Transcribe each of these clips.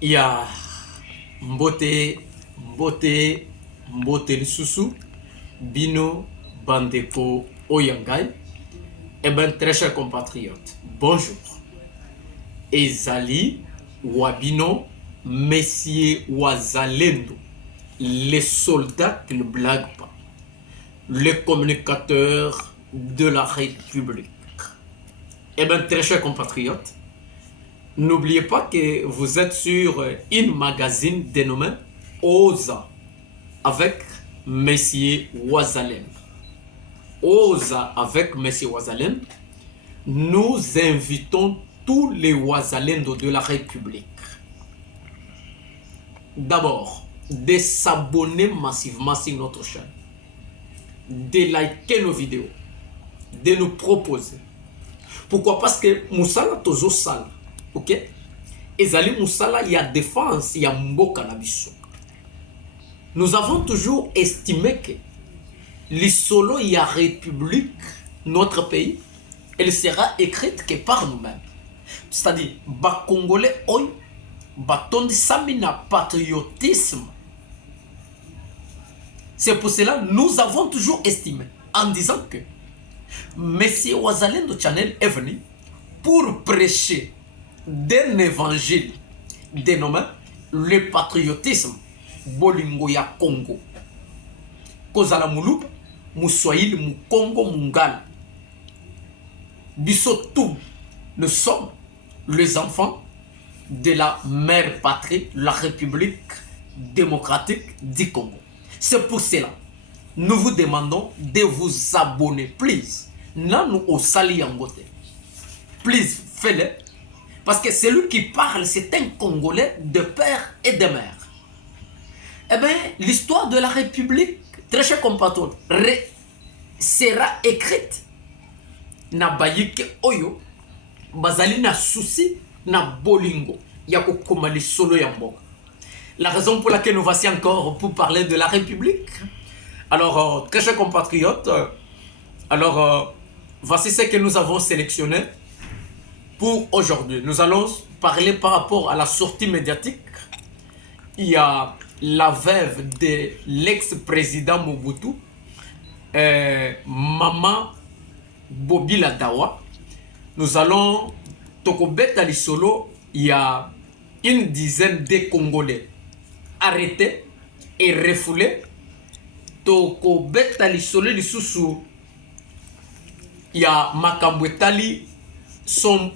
Ya mbote lisusu bino bandeko oyangai. Eh ben, très chers compatriotes, bonjour. Ezali wabino messieurs wazalendo, les soldats qui ne blaguent pas, les communicateurs de la République. Eh bien, très chers compatriotes, n'oubliez pas que vous êtes sur une magazine dénommée OZA avec Messier Wazalem. OZA avec Messier Wazalem, nous invitons tous les Wazalendos de la République. D'abord, de s'abonner massivement sur notre chaîne, de liker nos vidéos, de nous proposer. Pourquoi? Parce que Moussala Tozo Sala, ok? Ezali Moussala, il y a défense, il y a Mboka Nabiso. Nous avons toujours estimé que l'Isolo, il y a République, notre pays, elle sera écrite que par nous-mêmes. C'est-à-dire, les Congolais ont un patriotisme. C'est pour cela que nous avons toujours estimé, en disant que Monsieur Wazalendo Channel est venu pour prêcher d'un évangile dénommé le patriotisme Bolingo ya Congo. Kozala Moulouba, Moussoïl, Moukongo, Mungala. Bissotou, nous sommes les enfants de la mère patrie, la République démocratique du Congo. C'est pour cela nous vous demandons de vous abonner, please. Nous au Sali Yangote. Please, faites-le. Parce que celui qui parle, c'est un Congolais de père et de mère. Eh bien, l'histoire de la République, très cher compatriote, sera écrite. Na bayike oyo, bazali na souci, na bolingo, yako komali solo yamboka. La raison pour laquelle nous voici encore pour parler de la République. Alors, très chers compatriotes, voici ce que nous avons sélectionné pour aujourd'hui. Nous allons parler par rapport à la sortie médiatique. Il y a la veuve de l'ex-président Mobutu, Maman Bobila Dawa. Nous allons, Tokobet Alisolo, il y a une dizaine de Congolais arrêtés et refoulés. Tokobet Alisolo, il y a Makambwetali, son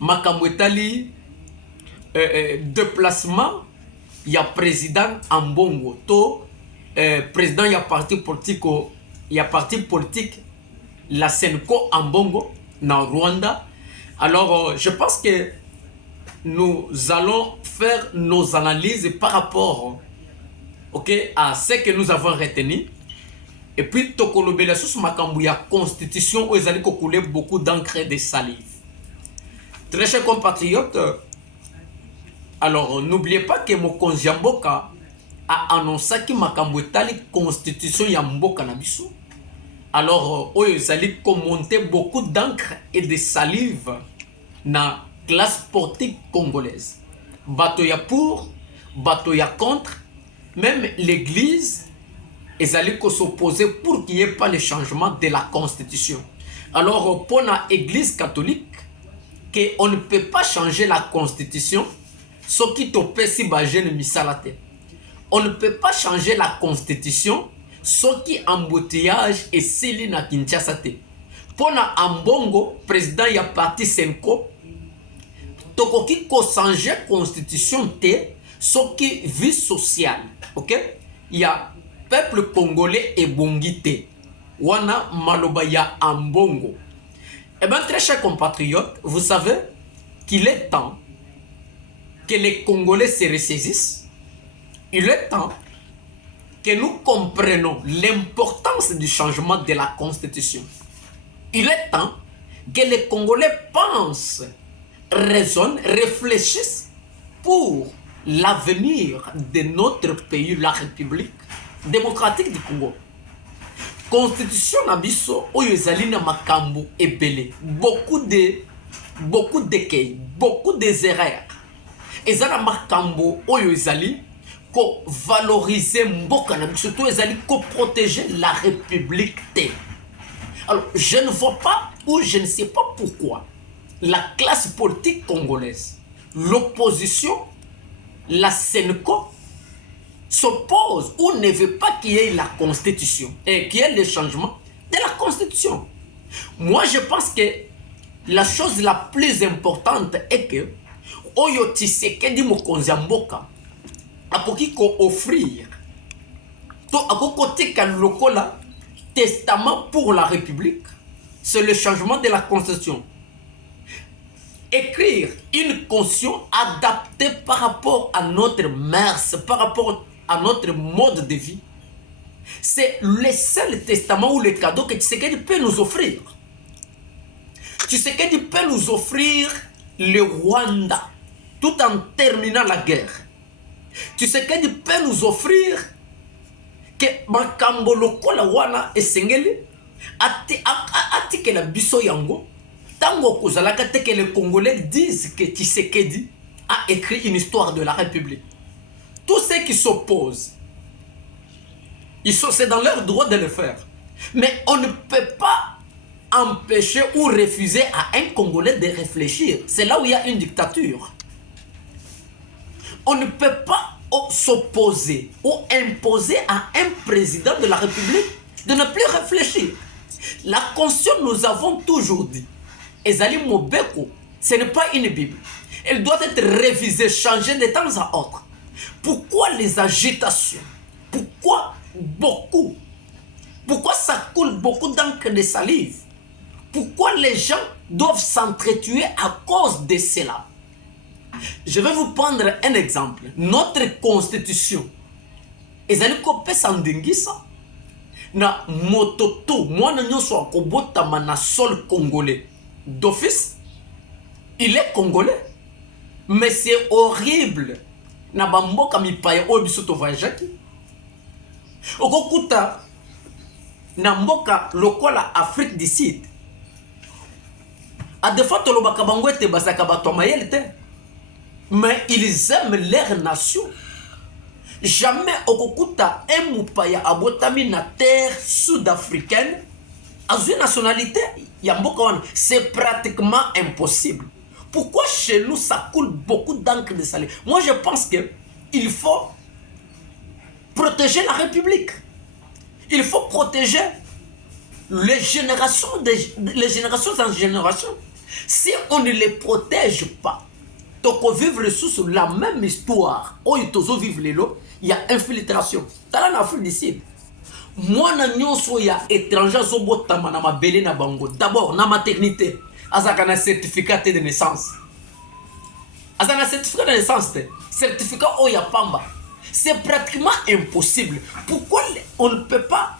Makambwetali déplacement. Il y a président Ambongo, président, il y a parti politique, la Senko Ambongo, dans Rwanda. Alors, je pense que nous allons faire nos analyses par rapport à ce que nous avons retenu. Et puis, Tokolobela sous Makambu, il y a constitution où ils allaient couler beaucoup d'encre et de salive. Très chers compatriotes, alors n'oubliez pas que Mokonzi Mboka a annoncé que Makambu est la constitution ya Mboka Nabiso. Alors, ils allaient commenter beaucoup d'encre et de salive dans la classe politique congolaise. Batoya pour, batoya contre, même l'église. Ils allaient s'opposer pour qu'il n'y ait pas le changement de la constitution. Alors, pour l'église catholique, qu'on ne peut pas changer la constitution, ce qui te peut si bajene misalate. On ne peut pas changer la constitution, ce qui embouteillage et sili na Kinshasa te. Pour Ambongo, président ya parti Senko, tokoki ko changer constitution te, ce qui vie sociale. Ok? Il y a peuple congolais et bongité. Wana maloba ya Ambongo. Eh bien, très chers compatriotes, vous savez qu'il est temps que les Congolais se ressaisissent. Il est temps que nous comprenions l'importance du changement de la Constitution. Il est temps que les Congolais pensent, raisonnent, réfléchissent pour l'avenir de notre pays, la République démocratique du Congo. Constitution Nabiso, oyezali na makambo ebele, beaucoup d'écueils, beaucoup d'erreurs. ezana makambo oyo ezali ko valoriser mboka na biso to ezali ko protéger la République te. Alors je ne vois pas ou je ne sais pas pourquoi la classe politique congolaise, l'opposition, la Senco s'oppose ou ne veut pas qu'il y ait la constitution et qu'il y ait le changement de la constitution. Moi je pense que la chose la plus importante est que Oyo Tshisekedi mokonzi ya mboka akoki ko offrir to akokotika lokola testament pour la République, c'est le changement de la constitution. Écrire une constitution adaptée par rapport à notre mœurs, par rapport à notre mode de vie, c'est le seul testament ou le cadeau que Tshisekedi peut nous offrir. Tshisekedi peut nous offrir le Rwanda tout en terminant la guerre. Tshisekedi peut nous offrir que makambo lokola wana esengeli atikela biso yango tango kozalaka te que les Congolais disent que Tshisekedi a écrit une histoire de la République. Tous ceux qui s'opposent, c'est dans leur droit de le faire. Mais on ne peut pas empêcher ou refuser à un Congolais de réfléchir. C'est là où il y a une dictature. On ne peut pas s'opposer ou imposer à un président de la République de ne plus réfléchir. La Constitution, nous avons toujours dit, Ezali Mobeko, ce n'est pas une Bible. Elle doit être révisée, changée de temps à autre. Pourquoi les agitations? Pourquoi beaucoup? Pourquoi ça coule beaucoup d'encre de salive? Pourquoi les gens doivent s'entretuer à cause de cela? Je vais vous prendre un exemple. Notre constitution, ezali kopesa ndingisa na mototo mwana nyonso akobotama na sol congolais d'office, il est congolais. Mais c'est horrible na bamboka mipaya oyo biso tovoyageaki okokuta na mboka lokola Afrique du Sud a des fois tolobaka bango ete basaka bato mayele te, mais ils aiment leur nation. Jamais okokuta un mupaya abotami na terre sud-africaine azui nationalité ya mboka wana, c'est pratiquement impossible. Pourquoi chez nous ça coule beaucoup d'encre de salive? Moi je pense que il faut protéger la République. Il faut protéger les générations en génération. Si on ne les protège pas, donc on vivre sous la même histoire. Il y a infiltration. Dans l'Afrique du Sud, moi, il y a étranger na bango. D'abord, na maternité, azaka na certificat de naissance. Azaka certificat de naissance, certificat oya pamba. C'est pratiquement impossible. Pourquoi on ne peut pas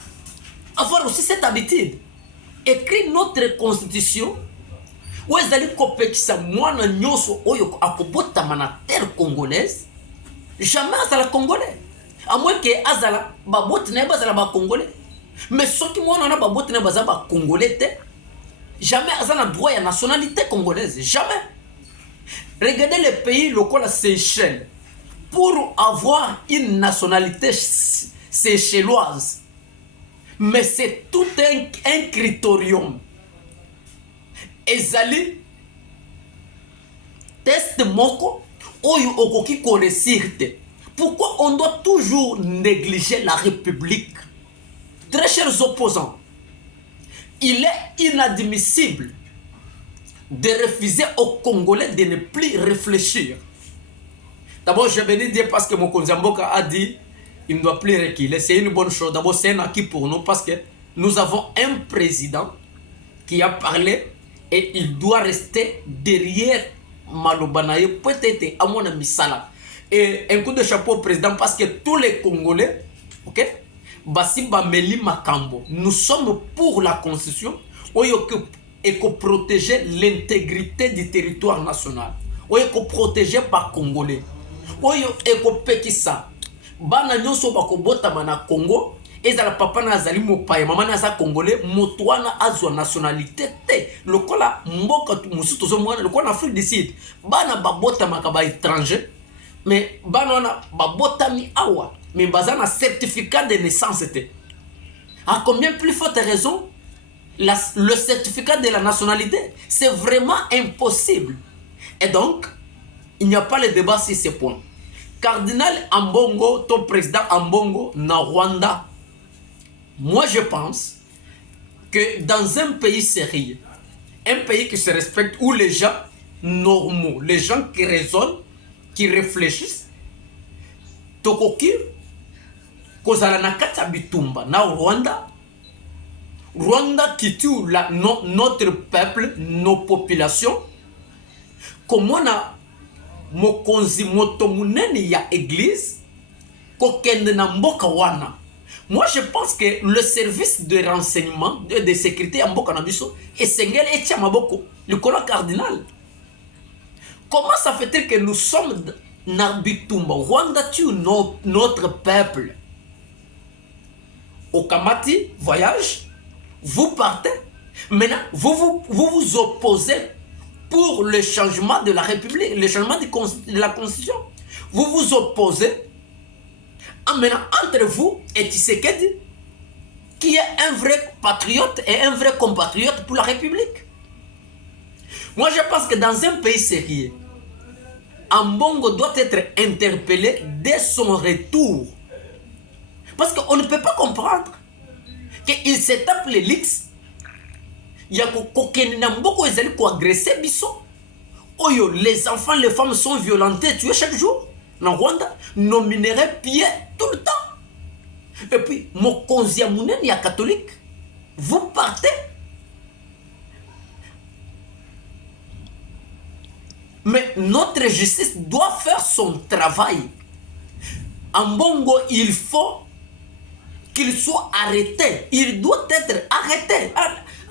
avoir aussi cette habitude? Écrire notre constitution. Où ezali kopekisa mwana nyoso oyo akobotama na terre congolaise, jamais azala congolais. À moins que azala baboti na bazala ba congolais. Mais soki mwana na baboti na bazala ba congolais te, jamais azala droit ya nationalité congolaise, jamais. Regardez les pays locaux la Seychelles. Pour avoir une nationalité séchelloise, mais c'est tout un critérium. Ezali test moko oyo okoki ko resirte. Pourquoi on doit toujours négliger la République? Très chers opposants, il est inadmissible de refuser aux Congolais de ne plus réfléchir. D'abord, je vais dire parce que Mokonzi Mboka a dit il ne doit plus reculer. C'est une bonne chose. D'abord, c'est un acquis pour nous parce que nous avons un président qui a parlé et il doit rester derrière Malobanaye, peut-être à mon ami Salah. Et un coup de chapeau au président parce que tous les Congolais, ok, Basimba Meli Makambo, nous sommes pour la constitution et pour protéger l'intégrité du territoire national. Et pour protéger par Congolais. Et pour Pekissa, Bana Nyoso Bakobota Mana Congo. Ezala papa na azali mopaya mama na za congolais motwana azwa nationalité te lokola mboka musuto zo mwana lokola Afrique du Sud bana babota makaba étranger mais banana babotami awa mais bazana certificat de naissance était. À combien plus forte raison le certificat de la nationalité, c'est vraiment impossible. Et donc, il n'y a pas de débat sur ces points. Cardinal Ambongo, ton président Ambongo, na Rwanda, moi je pense que dans un pays sérieux, un pays qui se respecte, où les gens normaux, les gens qui raisonnent, qui réfléchissent, tokoki kozala na kati ya bitumba na Rwanda, Rwanda qui tue notre peuple, nos populations, comment na mokonzi moto munene ya église kokende na mboka wana. Moi je pense que le service de renseignement de sécurité ya mboka na biso esengeli etia maboko likolo cardinal. Comment ça fait-il que nous sommes na bitumba, Rwanda tue notre peuple? Au Kamati voyage, vous partez, maintenant vous opposez pour le changement de la République, le changement de la Constitution. Vous vous opposez maintenant entre vous et Tshisekedi, qui est un vrai patriote et un vrai compatriote pour la République. Moi, je pense que dans un pays sérieux, Ambongo doit être interpellé dès son retour. Parce qu'on ne peut pas comprendre qu'il se tape les leaks. Il y a beaucoup de agressé biso. Oyo, les enfants, les femmes sont violentés, tués chaque jour. Dans Rwanda, nos minéraux pillés tout le temps. Et puis, mon konziamounen, il y a catholique. Vous partez. Mais notre justice doit faire son travail. Ambongo, il faut qu'il soit arrêté. Il doit être arrêté.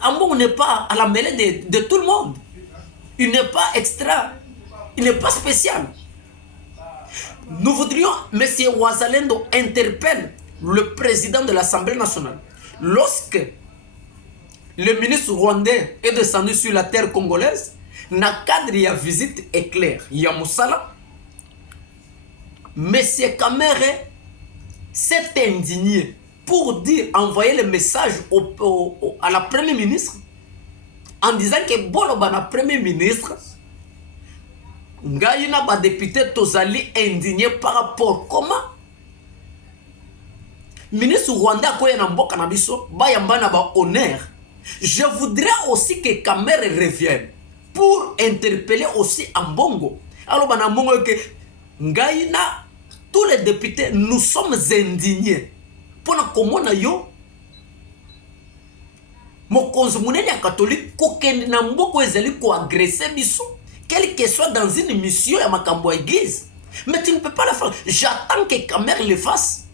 Ambongo n'est pas à la mêlée de tout le monde. Il n'est pas extra. Il n'est pas spécial. Nous voudrions, M. Ouazalendo interpelle le président de l'Assemblée nationale. Lorsque le ministre rwandais est descendu sur la terre congolaise, na cadre ya visite éclair ya Moussala, M. Kamere s'est indigné pour dire, envoyer le message à la première ministre en disant que boloba na premier ministre ngai na ba député tozali indigné par rapport comment ministre Rwanda koya na mboka na biso bayamba na ba honneur. Je voudrais aussi que Kamere revienne pour interpeller aussi Ambongo. Alors bana Ambongo que ngai na tous les députés nous sommes indignés pour na komona yo mokonzi munene ya catholique kokende na mboko ezali ko agresser biso, quel que soit dans une mission ya makambo ya église. Mais tu ne peux pas le faire. J'attends que Kamere le fasse.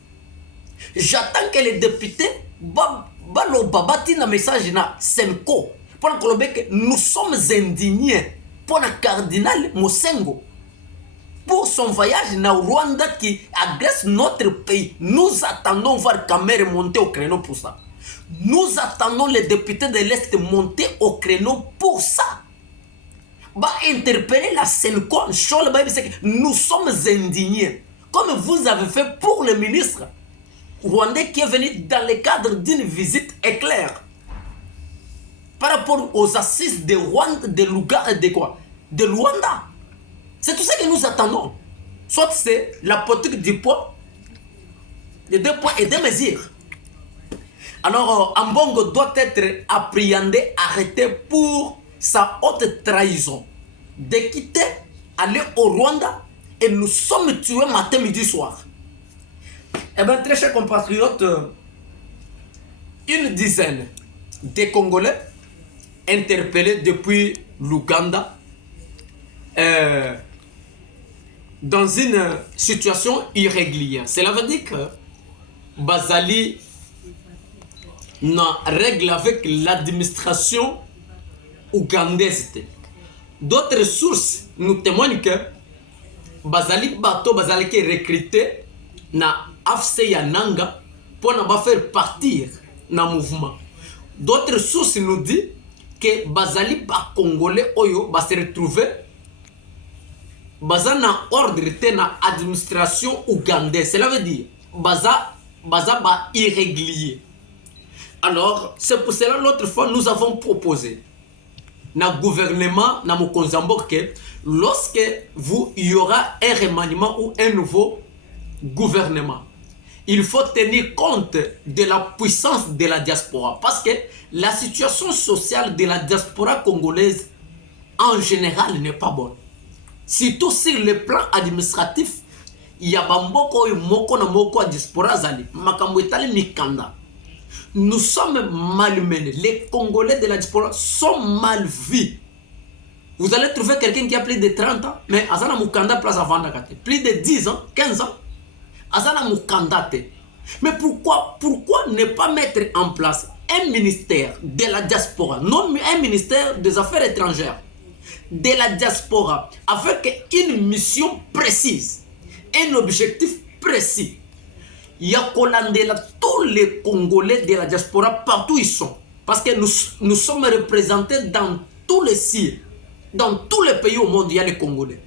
J'attends que les députés bati na message na Senko pour que nous sommes indignés pour le cardinal Mosengo pour son voyage na Rwanda qui agresse notre pays. Nous attendons voir Kamere monter au créneau pour ça. Nous attendons les députés de l'Est monter au créneau pour ça. Interpeller la Senko, nous sommes indignés. Comme vous avez fait pour le ministre rwandais qui est venu dans le cadre d'une visite éclair. Par rapport aux assises de Rwanda, de Luanda. C'est tout ça que nous attendons. Soit c'est la politique du poids, de 2 poids et 2 mesures. Alors, Ambongo doit être appréhendé, arrêté pour sa haute trahison. De quitter, aller au Rwanda, et nous sommes tués matin, midi, soir. Eh bien, très chers compatriotes, une dizaine de Congolais interpellés depuis l'Ouganda dans une situation irrégulière. Cela veut dire que Bazali n'a règle avec l'administration ougandaise. D'autres sources nous témoignent que Bazali Bato Bazali qui est recruté na AFC Yananga pour ne pas faire partir na mouvement. D'autres sources nous disent que Bazali ba Congolais Oyo va se retrouver baza na ordre te na administration ougandaise. Cela veut dire baza ba irrégulier. Alors c'est pour cela l'autre fois nous avons proposé na gouvernement na mokonzambo que lorsque il y aura un remaniement ou un nouveau gouvernement, il faut tenir compte de la puissance de la diaspora, parce que la situation sociale de la diaspora congolaise en général n'est pas bonne. Surtout sur le plan administratif, il y a bamboko moko na moko diaspora zali makambo etali mikanda. Nous sommes malmenés. Les Congolais de la diaspora sont mal vus. Vous allez trouver quelqu'un qui a plus de 30 ans, mais Azana Mukanda place à Vandakate. Plus de 10 ans, 15 ans, Azana Mukanda. Mais pourquoi ne pas mettre en place un ministère de la diaspora, non un ministère des affaires étrangères, de la diaspora, avec une mission précise, un objectif précis? Il y a tous les Congolais de la diaspora partout où ils sont. Parce que nous sommes représentés dans tous les sites, dans tous les pays au monde, il y a des Congolais.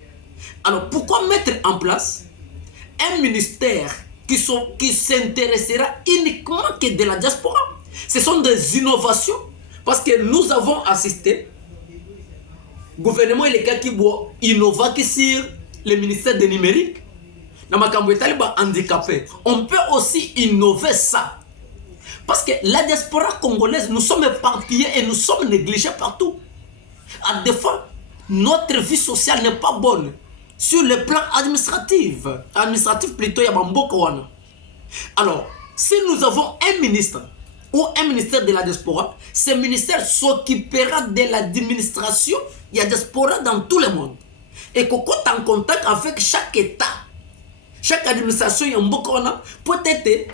Alors pourquoi mettre en place un ministère qui s'intéressera uniquement que de la diaspora? Ce sont des innovations. Parce que nous avons assisté, le gouvernement et les gars qui vont innover sur le ministère du numérique. Handicapé. On peut aussi innover ça. Parce que la diaspora congolaise, nous sommes éparpillés et nous sommes négligés partout. À des fois, notre vie sociale n'est pas bonne. Sur le plan administratif. Administratif plutôt, il y a beaucoup. Alors, si nous avons un ministre ou un ministère de la diaspora, ce ministère s'occupera de l'administration. Il y a diaspora dans tout le monde. Et qu'on est en contact avec chaque État. Chaque administration peut-être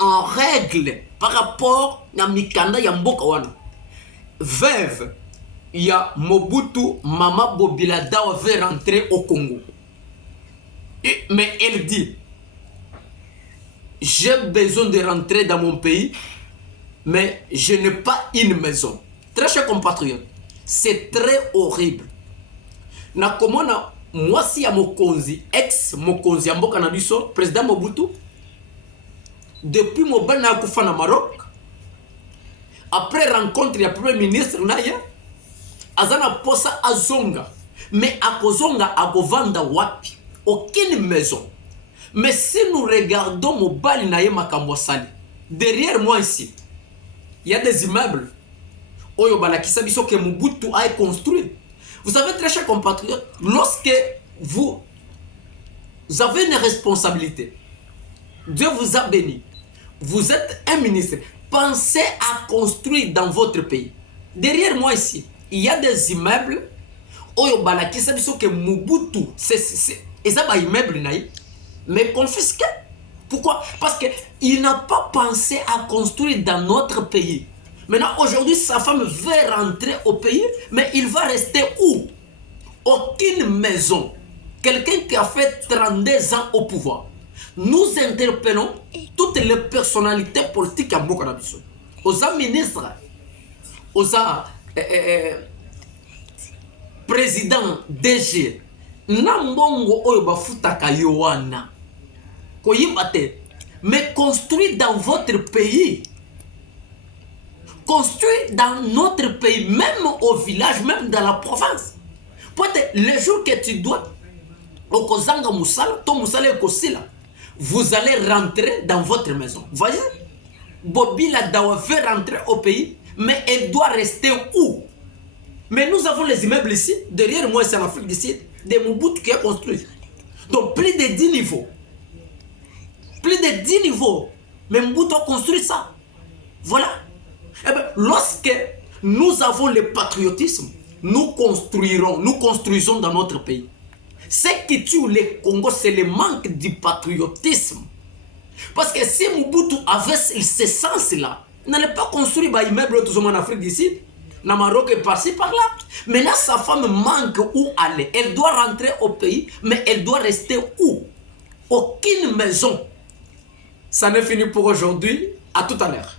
en règle par rapport à Mikanda Yambokawana. Veuve, il y a Mobutu Mama Bobilada veut rentrer au Congo. Mais elle dit, j'ai besoin de rentrer dans mon pays, mais je n'ai pas une maison. Très chers compatriotes, c'est très horrible. Moi, si à Mokonzi, ex-Mokonzi, à Mbokanabiso, président Mobutu, depuis mon bel Nakoufa na Maroc, après rencontre, il y a le premier ministre, Azana Posa Azonga, mais à Kozonga, à Govanda Wapi, aucune maison. Mais si nous regardons mon bal Naye Makambosali, derrière moi ici, il y a des immeubles, Oyobala Kisabiso que Mobutu a construit. Vous savez, très chers compatriotes, lorsque vous avez une responsabilité, Dieu vous a béni, vous êtes un ministre, pensez à construire dans votre pays. Derrière moi ici, il y a des immeubles, qui savent que Mobutu, c'est un immeuble, mais confisqué. Pourquoi? Parce qu'il n'a pas pensé à construire dans notre pays. Maintenant, aujourd'hui, sa femme veut rentrer au pays, mais il va rester où? Aucune maison. Quelqu'un qui a fait 32 ans au pouvoir. Nous interpellons toutes les personnalités politiques à Mbokanabiso. Aux ministres, aux présidents DG. Nambongo oyoba futaka yowana. Koyibate. Mais construit dans votre pays. Construit dans notre pays, même au village, même dans la province. Peut-être le jour que tu dois, au Kozanga Moussala, ton Moussala et Kosila, vous allez rentrer dans votre maison. Voyez, Bobi Ladawa veut rentrer au pays, mais elle doit rester où? Mais nous avons les immeubles ici, derrière moi, c'est l'Afrique du Sud, des Mobutu qui est construit. Donc plus de 10 niveaux. Plus de 10 niveaux. Mais Mobutu a construit ça. Voilà. Eh bien, lorsque nous avons le patriotisme, nous construisons dans notre pays. Ce qui tue le Congo, c'est le manque du patriotisme. Parce que si Mobutu avait ce sens-là, il n'allait pas construire des immeubles en Afrique du Sud, dans Maroc et par-ci, par-là. Maintenant, sa femme manque où aller. Elle doit rentrer au pays, mais elle doit rester où? Aucune maison. Ça n'est fini pour aujourd'hui. À tout à l'heure.